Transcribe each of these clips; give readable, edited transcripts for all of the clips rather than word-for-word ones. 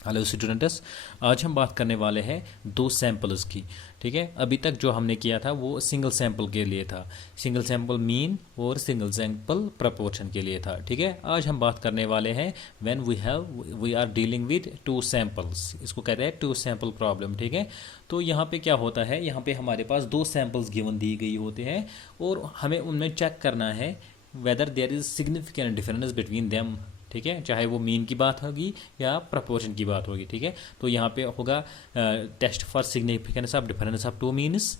Hello students, आज हम बात करने वाले हैं दो सैंपल्स की। ठीक है, अभी तक जो हमने किया था वो सिंगल सैंपल के लिए था, सिंगल सैंपल मीन और सिंगल सैंपल प्रपोर्शन के लिए था। ठीक है, आज हम बात करने वाले हैं when we are dealing with two samples, इसको कहते हैं टू सैंपल प्रॉब्लम। ठीक है, तो यहाँ पे क्या होता है, यहाँ पे हमारे पास दो सैंपल्स गिवन दी गई होते हैं और हमें उनमें चेक करना है whether there is significant difference between them. ठीक है, चाहे वो मीन की बात होगी या प्रपोर्शन की बात होगी। ठीक है, तो यहाँ पे होगा test for significance of difference of two means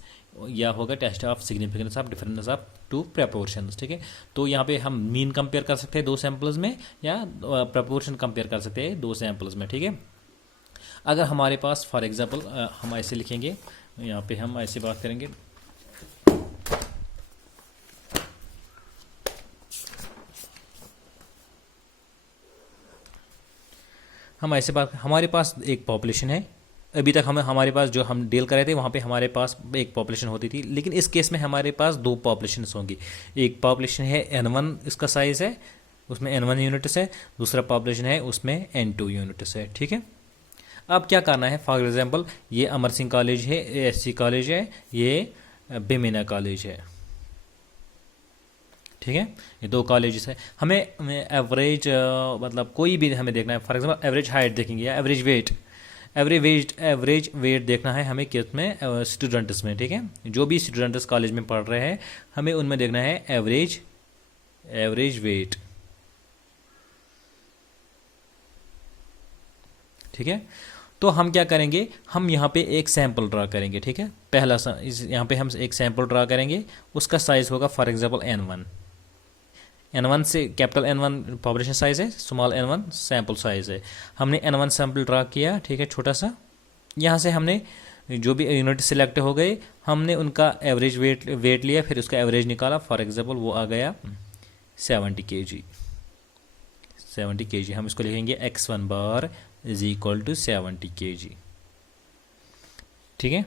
या होगा test of significance of difference of two proportions. ठीक है, तो यहाँ पे हम मीन कंपेयर कर सकते हैं दो सैंपल्स में या प्रपोर्शन कंपेयर कर सकते हैं दो सैंपल्स में। ठीक है, अगर हमारे पास फॉर एग्जाम्पल हम ऐसे लिखेंगे, यहाँ पे हम ऐसे बात करेंगे, हम ऐसे बात, हमारे पास एक पॉपुलेशन है। अभी तक हमारे पास जो हम डील कर रहे थे वहाँ पे हमारे पास एक पॉपुलेशन होती थी, लेकिन इस केस में हमारे पास दो पॉपुलेशंस होंगी। एक पॉपुलेशन है N1, इसका साइज़ है, उसमें N1 यूनिट्स है। दूसरा पॉपुलेशन है, उसमें N2 यूनिट्स है। ठीक है, अब क्या करना है, फॉर एग्जांपल ये अमर सिंह कॉलेज है, ASC कॉलेज है, ये बेमिना कॉलेज है। ठीक है, ये दो कॉलेजेस है। हमें एवरेज मतलब कोई भी हमें देखना है, फॉर एग्जांपल एवरेज हाइट देखेंगे या एवरेज वेट, एवरेज वेट देखना है हमें किस में, स्टूडेंट्स में। ठीक है, जो भी स्टूडेंट्स कॉलेज में पढ़ रहे हैं हमें उनमें देखना है एवरेज वेट। ठीक है, तो हम क्या करेंगे, हम यहाँ पे एक सैंपल ड्रा करेंगे। ठीक है, पहला यहाँ पे हम एक सैंपल ड्रा करेंगे, उसका साइज होगा फॉर एग्जांपल N1 से कैपिटल N1 पॉपुलेशन साइज है, स्मॉल N1 सैंपल साइज है। हमने N1 सैंपल ड्रा किया, ठीक है, छोटा सा। यहाँ से हमने जो भी यूनिट सिलेक्ट हो गए, हमने उनका एवरेज वेट लिया, फिर उसका एवरेज निकाला। फॉर एग्जांपल वो आ गया 70 kg। हम इसको लिखेंगे x1 bar is equal to 70 kg। ठीक है,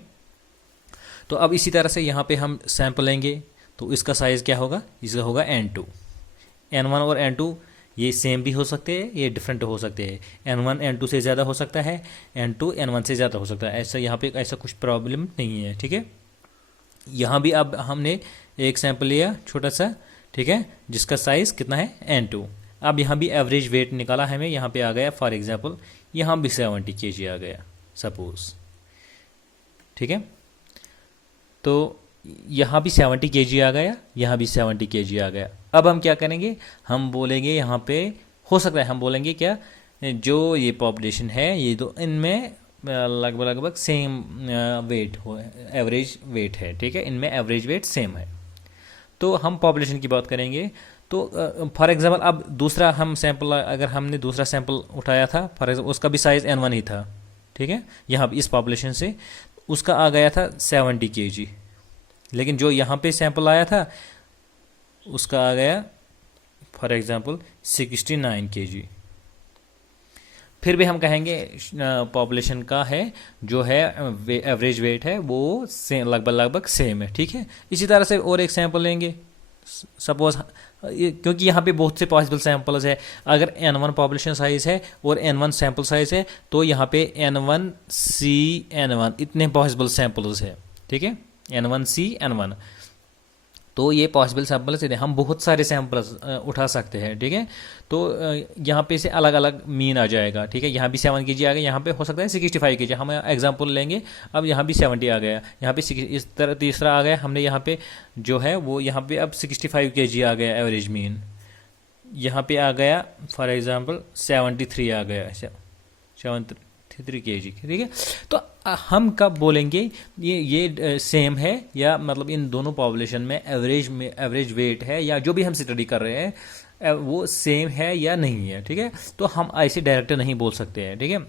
तो अब इसी तरह से यहाँ पे हम सैंपल लेंगे, तो इसका साइज़ क्या होगा, इसका होगा N1 और N2 ये सेम भी हो सकते हैं, ये डिफरेंट हो सकते हैं। N1 N2 से ज़्यादा हो सकता है, N2 N1 से ज़्यादा हो सकता है। ऐसा यहाँ पे ऐसा कुछ प्रॉब्लम नहीं है। ठीक है, यहाँ भी अब हमने एक सैंपल लिया छोटा सा, ठीक है, जिसका साइज़ कितना है N2। अब यहाँ भी एवरेज वेट निकाला हमें, यहाँ पे आ गया फॉर एग्जांपल यहाँ भी 70 kg आ गया सपोज। ठीक है, तो यहाँ भी 70 kg आ गया, यहाँ भी 70 kg आ गया। अब हम क्या करेंगे, हम बोलेंगे यहाँ पे हो सकता है हम बोलेंगे क्या, जो ये पॉपुलेशन है ये तो इनमें लगभग सेम वेट हो, एवरेज वेट है। ठीक है, इनमें एवरेज वेट सेम है, तो हम पॉपुलेशन की बात करेंगे। तो फॉर एग्जांपल अब दूसरा हम सैंपल, अगर हमने दूसरा सैंपल उठाया था फॉर एग्जांपल, उसका भी साइज़ N1 ही था। ठीक है, यहाँ इस पॉपुलेशन से उसका आ गया था 70 kg, लेकिन जो यहाँ पे सैंपल आया था उसका आ गया फॉर एग्जांपल 69 kg। फिर भी हम कहेंगे पॉपुलेशन का है जो है एवरेज वेट है वो लगभग सेम है। ठीक है, इसी तरह से और एक सैंपल लेंगे सपोज, क्योंकि यहाँ पे बहुत से पॉसिबल सैंपल्स है। अगर N1 पॉपुलेशन साइज है और N1 सैंपल साइज है, तो यहाँ पे N1 C N1 इतने पॉसिबल सैंपल्स है। ठीक है, N1 C N1, तो ये पॉसिबल सैंपल्स हैं, हम बहुत सारे सैंपल्स उठा सकते हैं। ठीक है, तो यहाँ पे से अलग अलग मीन आ जाएगा। ठीक है, यहाँ भी 7 kg आ गया, यहाँ पे हो सकता है 65 kg, हम एग्जांपल लेंगे। अब यहाँ भी 70 आ गया, यहाँ पे इस तरह तीसरा आ गया, हमने यहाँ पे जो है वो यहाँ पे अब 65 kg आ गया एवरेज मीन। यहाँ पे आ गया फॉर एग्जाम्पल 73 आ गया, 73 kg। ठीक है, तो हम कब बोलेंगे ये सेम है, या मतलब इन दोनों पॉपुलेशन में एवरेज वेट है, या जो भी हम स्टडी कर रहे हैं वो सेम है या नहीं है। ठीक है, तो हम ऐसे डायरेक्ट नहीं बोल सकते हैं। ठीक है,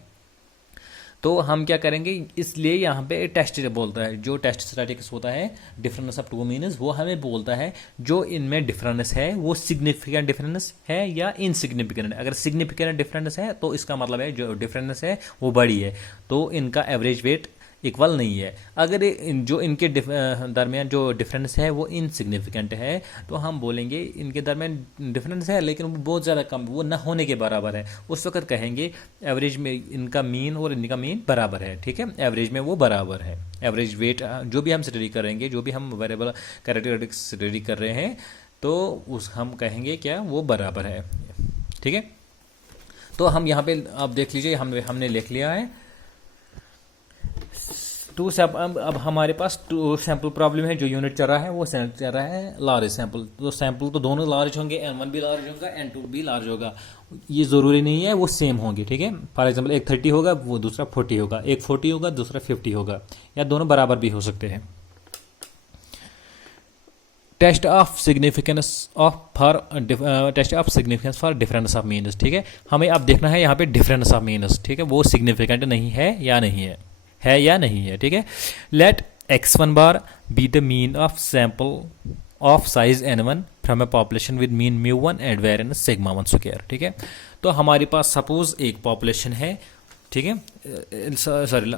तो हम क्या करेंगे, इसलिए यहाँ पे टेस्ट बोलता है, जो टेस्ट स्टैटिस्टिक्स होता है डिफरेंस ऑफ टू मीन्स, वो हमें बोलता है जो इनमें डिफरेंस है वो सिग्निफिकेंट डिफरेंस है या इनसिग्निफिकेंट। अगर सिग्निफिकेंट डिफरेंस है तो इसका मतलब है जो डिफरेंस है वो बड़ी है, तो इनका एवरेज वेट इक्वल नहीं है। अगर जो इनके दरमियान जो डिफरेंस है वो इनसिग्निफिकेंट है, तो हम बोलेंगे इनके दरमियान डिफरेंस है लेकिन वो बहुत ज़्यादा कम, वो ना होने के बराबर है, उस वक्त कहेंगे एवरेज में इनका मीन और इनका मीन बराबर है। ठीक है, एवरेज में वो बराबर है। एवरेज वेट जो भी हम स्टडी करेंगे, जो भी हम वेरिएबल कैरेक्टरिस्टिक्स स्टडी कर रहे हैं, तो उस हम कहेंगे क्या, वो बराबर है। ठीक है, तो हम यहाँ पे आप देख लीजिए, हमने लिख लिया है टू सैंपल। अब हमारे पास टू सैंपल प्रॉब्लम है, जो यूनिट चल रहा है वो चल रहा है लार्ज सैंपल। तो सैंपल तो दोनों लार्ज होंगे, N1 भी लार्ज होगा, N2 भी लार्ज होगा। ये ज़रूरी नहीं है वो सेम होंगे। ठीक है, फॉर एग्जांपल एक 30 होगा, वो दूसरा 40 होगा, एक 40 होगा, दूसरा 50 होगा, या दोनों बराबर भी हो सकते हैं। Test of significance for difference of means. ठीक है, हमें अब देखना है यहाँ पे डिफरेंस ऑफ मीन्स। ठीक है, वो सिग्निफिकेंट नहीं है या नहीं है या नहीं है। ठीक है, let x1 bar be the mean of sample of size n1 from a population with mean μ1 and variance sigma 1 square. ठीक है, तो हमारे पास सपोज एक पॉपुलेशन है। ठीक है, sorry,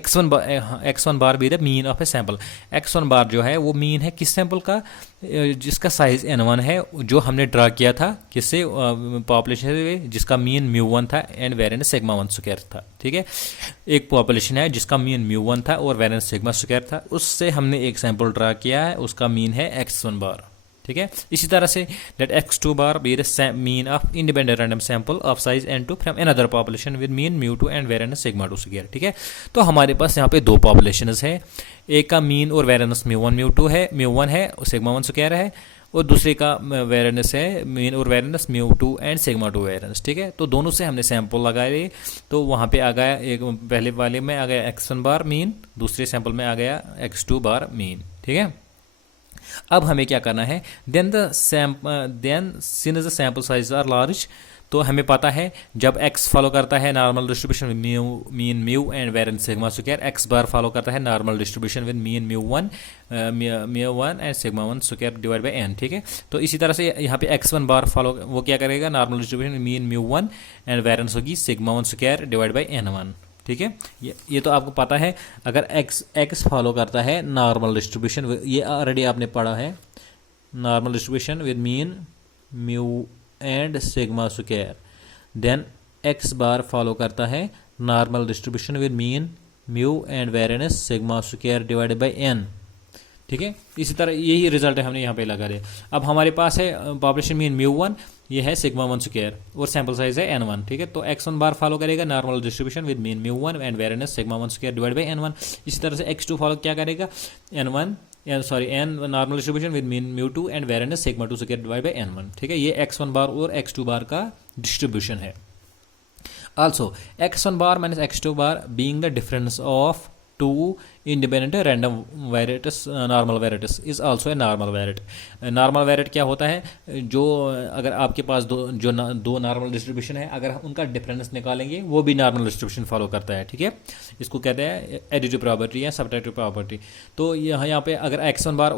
x1 bar be the mean of a sample. x1 बार जो है वो मीन है किस सैंपल का, जिसका साइज n1 है, जो हमने ड्रा किया था किससे, पॉपुलेशन से, जिसका मीन μ1 था एंड वेरिएंस सिग्मा 1 स्क्वायर था। ठीक है, एक पॉपुलेशन है जिसका मीन μ1 था और वेरिएंस सिग्मा स्क्वायर था, उससे हमने एक सैंपल ड्रा किया है, उसका मीन है x1 बार। ठीक है, इसी तरह से let x2 bar be the mean of independent random sample of size n2 from another population with mean μ2 and variance sigma 2 square. ठीक है, तो हमारे पास यहाँ पे दो पॉपुलेशंस है, एक का मीन और वेरिएंस μ1 μ2 है, μ1 है और सिग्मा 1 स्क्वायर है, और दूसरे का वेरिएंस है मीन और वेरिएंस μ2 एंड सिग्मा 2 वेरिएंस। ठीक है, तो दोनों से हमने सैंपल लगाए, तो वहाँ पे आ गया, एक पहले वाले में आ गया x1 बार मीन, दूसरे सैंपल में आ गया x2 बार मीन। ठीक है, अब हमें क्या करना है, then since the sample size are large, तो हमें पता है जब x फॉलो करता है normal distribution with mean mu and variance sigma square, x bar follow करता है normal distribution with mean μ1 and sigma 1 square divide by n। ठीक है, तो इसी तरह से यहाँ पे x1 बार फॉलो, वो क्या करेगा, normal distribution mean μ1 and variance होगी sigma 1 square divide by n1। ठीक है, ये तो आपको पता है। अगर x फॉलो करता है नॉर्मल डिस्ट्रीब्यूशन, ये ऑलरेडी आपने पढ़ा है, normal distribution with mean mu and sigma square, then x bar follow करता है normal distribution with mean mu and variance sigma square divided by n। ठीक है, इसी तरह यही रिजल्ट है, हमने यहाँ पे लगा दिया। अब हमारे पास है पॉपुलेशन मीन μ1, ये है सिग्मा 1 स्क्वायर और सैंपल साइज है n1। ठीक है, तो x1 बार फॉलो करेगा normal distribution with mean μ1 and variance sigma 1 square divide by n1। इसी तरह से x2 फॉलो क्या करेगा, n normal distribution with mean μ2 and variance sigma 2 square divide by n1। ठीक है, ये x1 बार और x2 बार का डिस्ट्रीब्यूशन है। Also x1 bar minus x2 bar being the difference of two independent random variates, normal variates is also a normal variate. Normal variate क्या होता है, जो अगर आपके पास दो नॉर्मल डिस्ट्रीब्यूशन है, अगर हम उनका डिफरेंस निकालेंगे वो भी नॉर्मल डिस्ट्रीब्यूशन फॉलो करता है। ठीक है, इसको कहते हैं एडिटिव प्रॉपर्टी या सब्ट्रैक्टिव प्रॉपर्टी। तो यहाँ पे अगर x1 बार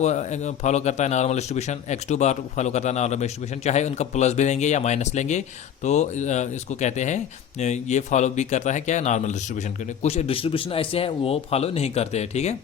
फॉलो करता है नॉर्मल डिस्ट्रीब्यूशन, x2 बार फॉलो करता है नॉर्मल डिस्ट्रीब्यूशन, चाहे उनका प्लस भी लेंगे या माइनस लेंगे, तो इसको कहते हैं ये फॉलो भी करता है क्या, नॉर्मल डिस्ट्रीब्यूशन के। कुछ डिस्ट्रीब्यूशन ऐसे हैं वो फॉलो नहीं करते हैं। ठीक है,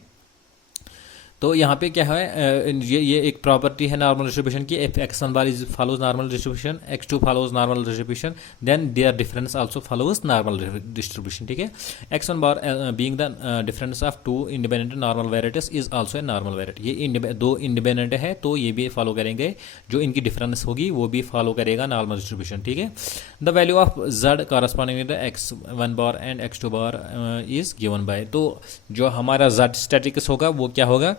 तो यहाँ पे क्या है, ये एक प्रॉपर्टी है नॉर्मल डिस्ट्रीब्यूशन की, if x1 bar is follows normal distribution, x2 follows normal distribution, then their difference also follows normal distribution. ठीक है, x1 bar being the difference of two independent normal variates is also a normal variate. ये दो independent है तो ये भी follow करेंगे, जो इनकी डिफरेंस होगी वो भी फॉलो करेगा नॉर्मल डिस्ट्रीब्यूशन। ठीक है, the value of z corresponding to x1 bar and x2 bar is given by, तो जो हमारा z स्टैटिक्स होगा वो क्या होगा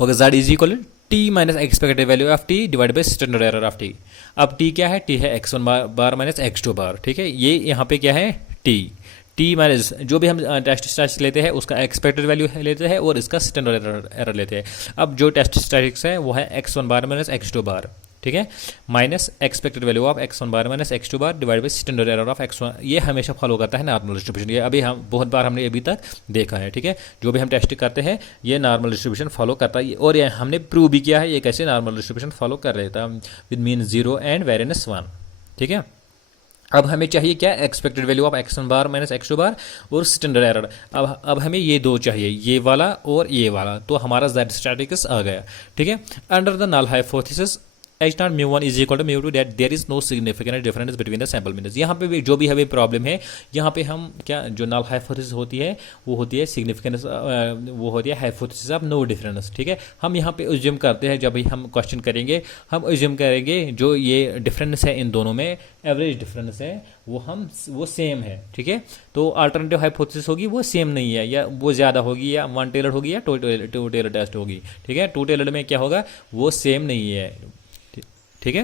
z is equal T minus expected value of T divide by standard error of T. अब T क्या है, टी है x1 bar minus x2 bar. ठीक है, ये यहाँ पे क्या है, टी माइनस जो भी हम टेस्ट स्टैटिस्टिक्स लेते हैं उसका एक्सपेक्टेड वैल्यू लेते हैं और इसका स्टैंडर्ड एरर लेते हैं। अब जो टेस्ट स्टैटिस्टिक्स है वो है x1 bar minus x2 bar. ठीक है, minus expected value of x1 bar minus x2 bar divide by standard error of x1। ये हमेशा फॉलो करता है नॉर्मल डिस्ट्रीब्यूशन। ये अभी हम बहुत बार हमने अभी तक देखा है। ठीक है, जो भी हम टेस्ट करते हैं ये नॉर्मल डिस्ट्रीब्यूशन फॉलो करता है, और ये हमने प्रूव भी किया है ये कैसे नॉर्मल डिस्ट्रीब्यूशन फॉलो कर रहा था विद मीन 0 एंड वेरिएंस 1। ठीक है, अब हमें चाहिए क्या, expected value of x1 bar minus x2 बार और स्टैंडर्ड एरर। अब हमें ये दो चाहिए, ये वाला और ये वाला, तो हमारा z स्टैटिस्टिक्स आ गया। ठीक है, under the null hypothesis h not mu one is equal to mu two, that there is no significant difference between the sample means. यहाँ पे भी जो भी हमें प्रॉब्लम है, यहाँ पे हम क्या, जो नल हाइपोथेसिस होती है वो होती है सिग्निफिकेंस, वो होती है हाइपोथेसिस ऑफ नो डिफरेंस। ठीक है, हम यहाँ पे एज्यूम करते हैं, जब भी हम क्वेश्चन करेंगे हम एज्यूम करेंगे जो ये डिफरेंस है इन दोनों में, एवरेज डिफरेंस है वो सेम है। ठीक है, तो अल्टरनेटिव हाइपोथेसिस होगी वो सेम नहीं है, या वो ज़्यादा होगी, या वन टेलर होगी, या टू टेलर टेस्ट होगी। ठीक है, टू टेलर में क्या होगा, वो सेम नहीं है। ठीक है,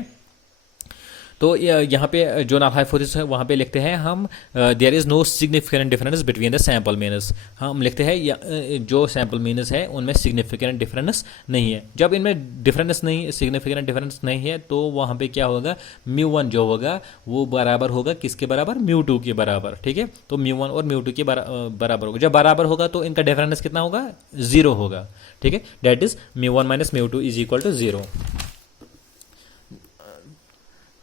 तो यहाँ पे जो नल हाइपोथेसिस है वहाँ पे लिखते हैं हम there is no significant difference between the sample means. हम लिखते हैं जो सैंपल मीन्स है उनमें सिग्निफिकेंट डिफरेंस नहीं है। जब इनमें डिफरेंस नहीं, सिग्निफिकेंट डिफरेंस नहीं है, तो वहाँ पे क्या होगा, म्यू वन जो होगा वो बराबर होगा किसके बराबर, म्यू टू के बराबर। ठीक है, तो म्यू वन और म्यू टू के बराबर होगा। जब बराबर होगा तो इनका डिफरेंस कितना होगा, जीरो होगा। ठीक है, that is mu one minus mu two is equal to zero.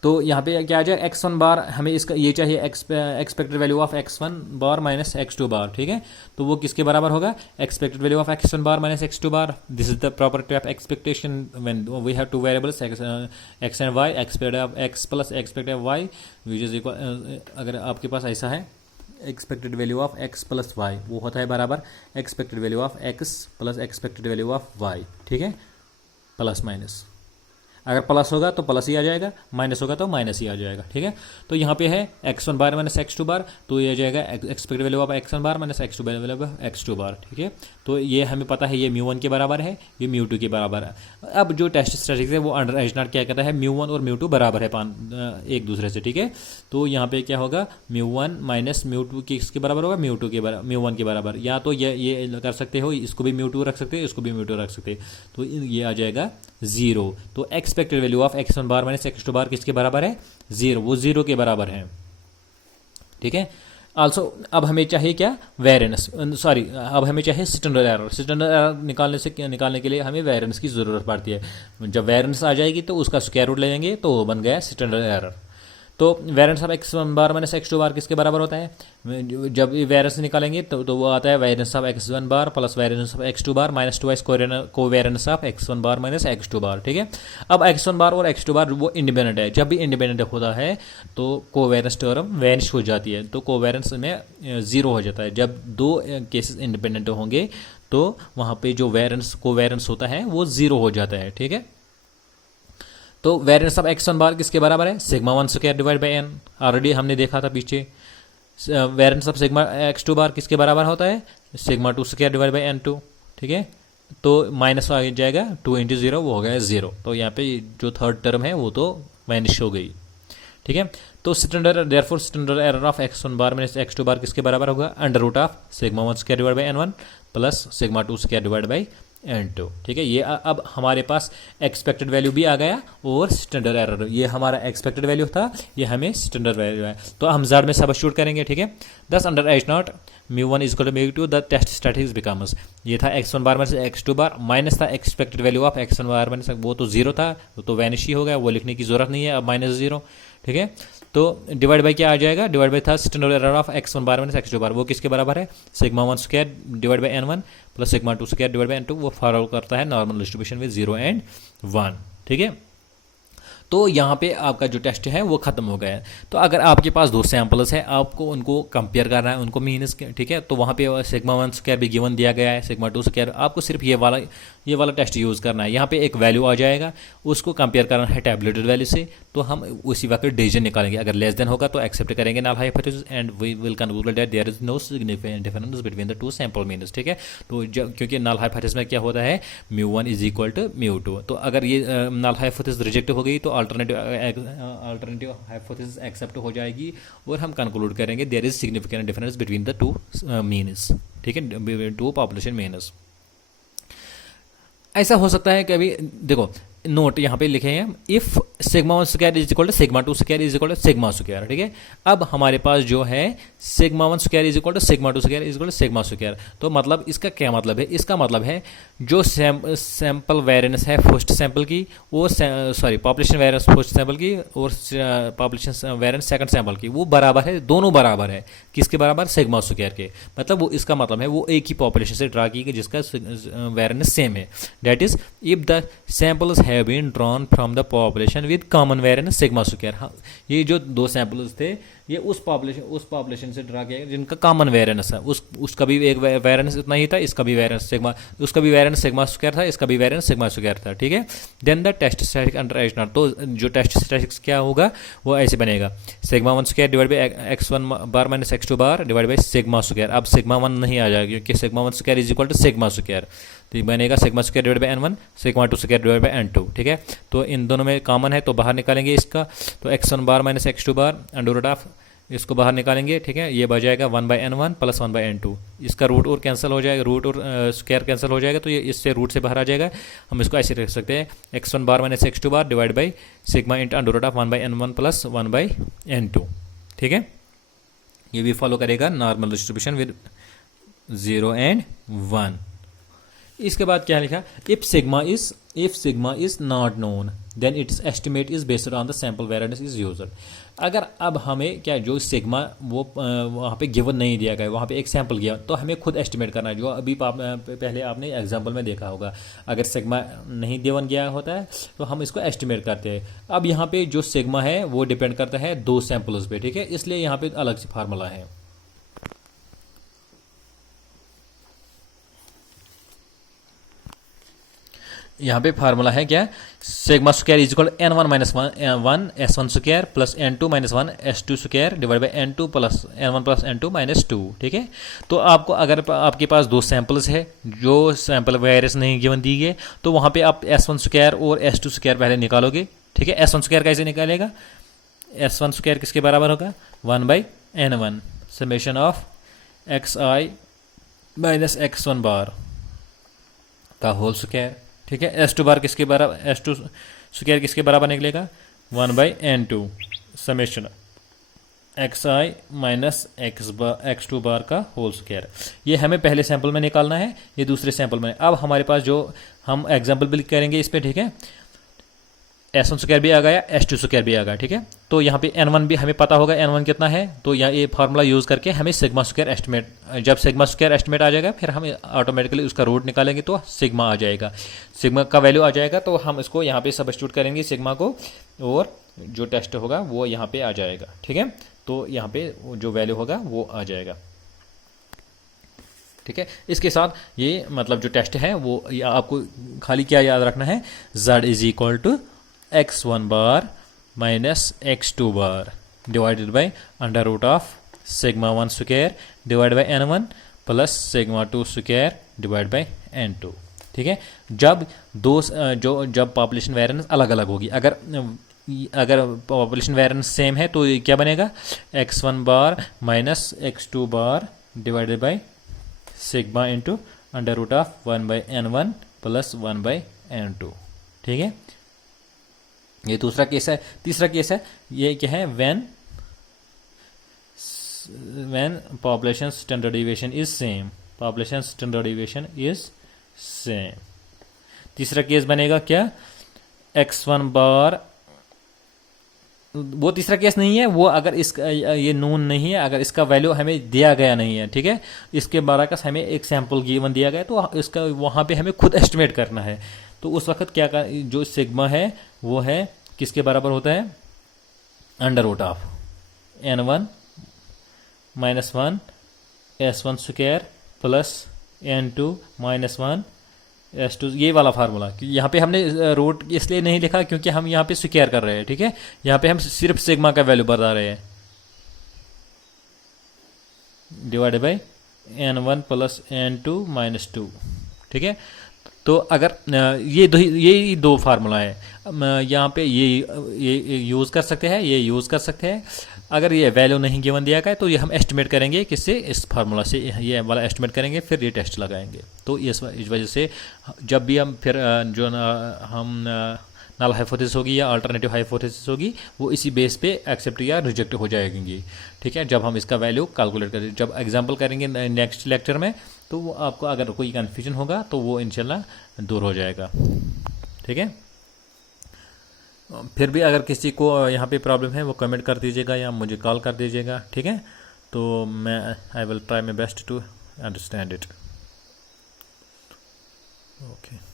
तो यहाँ पे क्या आ जाए, x1 बार हमें इसका ये चाहिए, expected value of x1 bar minus x2 bar. ठीक है, तो वो किसके बराबर होगा, expected value of x1 bar minus x2 bar. This is the property of expectation when we have two variables x and y, expected of x plus expected of y which is equal, अगर आपके पास ऐसा है expected value of x plus y, वो होता है बराबर expected value of x plus expected value of y। ठीक है, प्लस माइनस, अगर प्लस होगा तो प्लस ही आ जाएगा, माइनस होगा तो माइनस ही आ जाएगा। ठीक है, तो यहाँ पे है x1 बार माइनस x2 बार, तो ये आ जाएगा expected value of x1 bar minus x2 value of x2 bar. ठीक है, तो ये हमें पता है ये म्यू वन के बराबर है, ये म्यू टू के बराबर है। अब जो टेस्ट स्टैटिस्टिक्स है वो अंडर एच नॉट क्या कहता है, म्यू वन और म्यू टू बराबर है एक दूसरे से। ठीक है, तो यहाँ पे क्या होगा, mu one minus mu to किसके बराबर होगा, म्यू टू के बराबर, म्यू वन के बराबर। या तो ये कर सकते हो, इसको भी म्यू टू रख सकते हो, इसको भी म्यू टू रख सकते हो, तो ये आ जाएगा जीरो। तो expected value of x1 bar minus x2 bar किसके बराबर है, जीरो, वो जीरो के बराबर है। ठीक है, आल्सो अब हमें चाहिए क्या, वेरिएंस, सॉरी अब हमें चाहिए स्टैंडर्ड एरर। स्टैंडर्ड एरर निकालने के लिए हमें वेरिएंस की ज़रूरत पड़ती है। जब वेरिएंस आ जाएगी तो उसका स्क्वायर रूट ले लेंगे, तो वो बन गया स्टैंडर्ड एरर। तो variance of x1 bar minus x2 bar किसके बराबर होता है, जब वेरिएंस निकालेंगे तो वो आता है variance of x1 bar plus variance of x2 bar minus twice covariance of x1 bar minus x2 bar. ठीक है, अब x1 बार और x2 बार वो इंडिपेंडेंट है, जब भी इंडिपेंडेंट होता है तो कोवेरिएंस टर्म वैनिश हो जाती है, तो कोवेरिएंस में जीरो हो जाता है। जब दो केसेस इंडिपेंडेंट होंगे तो वहाँ पे जो कोवेरिएंस होता है वो जीरो हो जाता है। ठीक है, तो वेरिएंस ऑफ x1 बार किसके बराबर है, sigma one square divide by n। Already हमने देखा था पीछे। Variance of sigma x2 bar किसके बराबर होता है, sigma two square divide by n2। ठीक है, तो माइनस आ जाएगा 2 इंटू जीरो, वो हो गया जीरो। तो यहाँ पे जो थर्ड टर्म है वो तो वैनिश हो गई। ठीक है, तो standard therefore standard error of x1 bar minus x2 bar किसके बराबर होगा, under root of sigma one square divide by n1 plus sigma two square divide by n2। ठीक है, ये अब हमारे पास एक्सपेक्टेड वैल्यू भी आ गया और स्टैंडर्ड एरर, ये हमारा एक्सपेक्टेड वैल्यू था, ये हमें स्टैंडर्ड वैल्यू है। तो हम ज़ाड में सबस्टिट्यूट करेंगे। ठीक है, thus under h not mu one is equal to mu two, the test statistics becomes, ये था x1 bar minus x2 bar minus था expected value of x1 bar minus, वो तो जीरो था, तो वैनिश ही हो गया, वो लिखने की जरूरत नहीं है अब, माइनस जीरो। ठीक है, तो डिवाइड बाई क्या आ जाएगा, डिवाइड बाई था standard error of x1 bar minus x2 बार, वो किसके बराबर है, sigma one square divide by n1 plus sigma two square divide by n2, वो फॉलो करता है नॉर्मल डिस्ट्रीब्यूशन विद 0 एंड 1। ठीक है, तो यहाँ पे आपका जो टेस्ट है वो खत्म हो गया है। तो अगर आपके पास दो सैंपल्स है, आपको उनको कंपेयर करना है, उनको मीन्स, ठीक है, तो वहाँ पे सिग्मा वन स्क्वायर भी गिवन दिया गया है, सिग्मा टू स्क्वायर, आपको सिर्फ ये वाला टेस्ट यूज़ करना है। यहाँ पे एक वैल्यू आ जाएगा, उसको कंपेयर करना है टैबलेटेड वैल्यू से, तो हम उसी वक्त डिवीजन निकालेंगे। अगर लेस देन होगा तो एक्सेप्ट करेंगे null hypothesis and we will conclude that there is no significant difference between the two sample means. ठीक है, तो क्योंकि नल हाइपोथेसिस में क्या होता है, mu one is equal to mu two, तो अगर ये नल हाइपोथेसिस रिजेक्ट हो गई तो अल्टरनेटिव हाइपोथेसिस एक्सेप्ट हो जाएगी और हम कंक्लूड करेंगे there is significant difference between the two means. ठीक है, टू पॉपुलेशन मीन्स। ऐसा हो सकता है कि अभी देखो नोट यहाँ पे लिखे हैं, if sigma one square is equal to sigma two square is equal to sigma square. ठीक है, अब हमारे पास जो है sigma 1 square is equal to sigma 2 square is equal to sigma square. तो मतलब इसका क्या मतलब है, इसका मतलब है जो सैंपल वेरिएंस है फर्स्ट सैंपल की और sorry population variance first sample की और पॉपुलेशन वेरिएंस सेकंड सैंपल की वो बराबर है, दोनों बराबर है। किसके बराबर, सिग्मा स्क्वायर के। मतलब वो इसका मतलब है वो एक ही पॉपुलेशन से ड्रा की गई जिसका वेरिएंस सेम है। That is if the samples have been drawn from the population with common variance sigma square. हाँ, ये जो दो सैंपल्स थे ये उस पॉपुलेशन से ड्रा किया गया जिनका कॉमन वेरिएंस है। उसका भी एक वेरिएंस इतना ही था, इसका भी वेरिएंस सिग्मा, उसका भी वेरिएंस सिग्मा स्क्वायर था, इसका भी वेरिएंस सिग्मा स्क्वायर था। ठीक है। Then the test statistics under h not, तो जो टेस्ट स्टैटिस्टिक्स क्या होगा वो ऐसे बनेगा, sigma 1 square divide by x1 bar minus x2 bar divide by sigma square. अब सिग्मा 1 नहीं आ जाएगा क्योंकि sigma 1 square is equal to sigma square, तो ये बनेगा sigma square divide by n1 sigma 2 square divide by n2। ठीक है। तो इन दोनों में कॉमन है तो बाहर निकालेंगे इसका, तो x1 bar minus x2 bar under root of, इसको बाहर निकालेंगे। ठीक है। ये बच जाएगा 1 by n1 plus 1 by n2। इसका रूट और कैंसिल हो जाएगा, रूट और स्क्वायर कैंसिल हो जाएगा, तो ये इससे रूट से बाहर आ जाएगा। हम इसको ऐसे रख सकते हैं x1 bar minus x2 bar divide by sigma into under root of 1 by n1 plus 1 by n2। ठीक है। ये भी फॉलो करेगा नॉर्मल डिस्ट्रीब्यूशन विद 0 एंड 1। इसके बाद क्या लिखा, if sigma is not known then its estimate is based on the sample variance is used. अगर अब हमें क्या जो सिग्मा वो वहाँ पे गिवन नहीं दिया गया, वहाँ पे एक सैंपल गया, तो हमें खुद एस्टिमेट करना है, जो अभी पहले आपने एग्जांपल में देखा होगा। अगर सिग्मा नहीं गिवन गया होता है तो हम इसको एस्टिमेट करते हैं। अब यहाँ पे जो सिग्मा है वो डिपेंड करता है दो सैंपल्स पे। ठीक है। इसलिए यहाँ पे अलग से फार्मूला है। यहाँ पे फार्मूला है क्या, sigma square is equal n1 minus 1 s1 square plus n2 minus 1 s2 square divide by n2 plus n1 plus n2 minus 2। ठीक है। तो आपको अगर आपके पास दो सैंपल्स है जो सैंपल वेरिएंस नहीं गिवन दी गई, तो वहाँ पे आप s1 स्क्वायर और s2 स्क्वायर पहले निकालोगे। ठीक है। s1 स्क्वायर कैसे निकालेगा, s1 स्क्वायर किसके बराबर होगा, 1 by n1 summation of xi minus x1 बार का होल स्क्वायर। ठीक है। s2 बार किसके बराबर, s2 स्क्वायर किसके बराबर निकलेगा, 1 by n2 summation xi minus x2 बार का होल स्क्वायर। ये हमें पहले सैंपल में निकालना है, ये दूसरे सैंपल में। अब हमारे पास जो हम एग्जाम्पल भी करेंगे इस पर। ठीक है। s1 स्क्वायर भी आ गया, s2 स्क्वायर भी आ गया। ठीक है। तो यहाँ पे n1 भी हमें पता होगा n1 कितना है, तो यहाँ ये फार्मूला यूज़ करके हमें सिग्मा स्क्वायर एस्टिमेट, जब सिग्मा स्क्वायर एस्टिमेट आ जाएगा फिर हम ऑटोमेटिकली उसका रूट निकालेंगे तो सिग्मा आ जाएगा, सिग्मा का वैल्यू आ जाएगा। तो हम इसको यहाँ पे सब्स्टिट्यूट करेंगे सिग्मा को, और जो टेस्ट होगा वो यहाँ पे आ जाएगा। ठीक है। तो यहाँ पे जो वैल्यू होगा वो आ जाएगा। ठीक है। इसके साथ ये मतलब जो टेस्ट है वो आपको खाली क्या याद रखना है, z is equal to x1 bar minus x2 bar divided by under root of sigma 1 square divide by n1 plus sigma 2 square divide by n2। ठीक है। जब जब पॉपुलेशन वेरिएंस अलग अलग होगी, अगर पॉपुलेशन वेरिएंस सेम है तो क्या बनेगा, x1 bar minus x2 bar divided by sigma into under root of 1 by n1 plus 1 by n2। ठीक है। ये दूसरा केस है। तीसरा केस है, ये क्या है, when population standard deviation is same, population standard deviation is same. तीसरा केस बनेगा क्या, x1 बार, वो तीसरा केस नहीं है, वो अगर इसका ये नोन नहीं है, अगर इसका वैल्यू हमें दिया गया नहीं है। ठीक है। इसके बरअक्स हमें एक सैंपल गिवन दिया गया तो इसका वहाँ पे हमें खुद एस्टिमेट करना है। तो उस वक्त क्या जो सिग्मा है वो है किसके बराबर होता है, under root of n1 minus 1 s1 square plus n2 minus 1 s2। ये वाला फार्मूला, यहाँ पे हमने रूट इसलिए नहीं लिखा क्योंकि हम यहाँ पे स्क्वायर कर रहे हैं। ठीक है। यहाँ पे हम सिर्फ सिग्मा का वैल्यू बता रहे हैं, divide by n1 plus n2 minus 2। ठीक है। तो अगर ये दो फार्मूला है, यहाँ पे ये यूज़ कर सकते हैं, ये यूज़ कर सकते हैं। अगर ये वैल्यू नहीं गिवन दिया गया तो ये हम एस्टिमेट करेंगे किससे, इस फार्मूला से ये वाला एस्टिमेट करेंगे, फिर ये टेस्ट लगाएंगे। तो इस वजह से जब भी हम फिर जो हम नल हाइपोथेसिस होगी या अल्टरनेटिव हाइपोथेसिस होगी, वो इसी बेस पे एक्सेप्ट या रिजेक्ट हो जाएंगी। ठीक है, जब हम इसका वैल्यू कैलकुलेट करें, जब एग्जांपल करेंगे नेक्स्ट लेक्चर में, तो वो आपको अगर कोई कन्फ्यूजन होगा तो वो इंशाल्लाह दूर हो जाएगा। ठीक है, फिर भी अगर किसी को यहाँ पे प्रॉब्लम है वो कमेंट कर दीजिएगा या मुझे कॉल कर दीजिएगा। ठीक है, तो मैं I will try my best to understand it. Okay.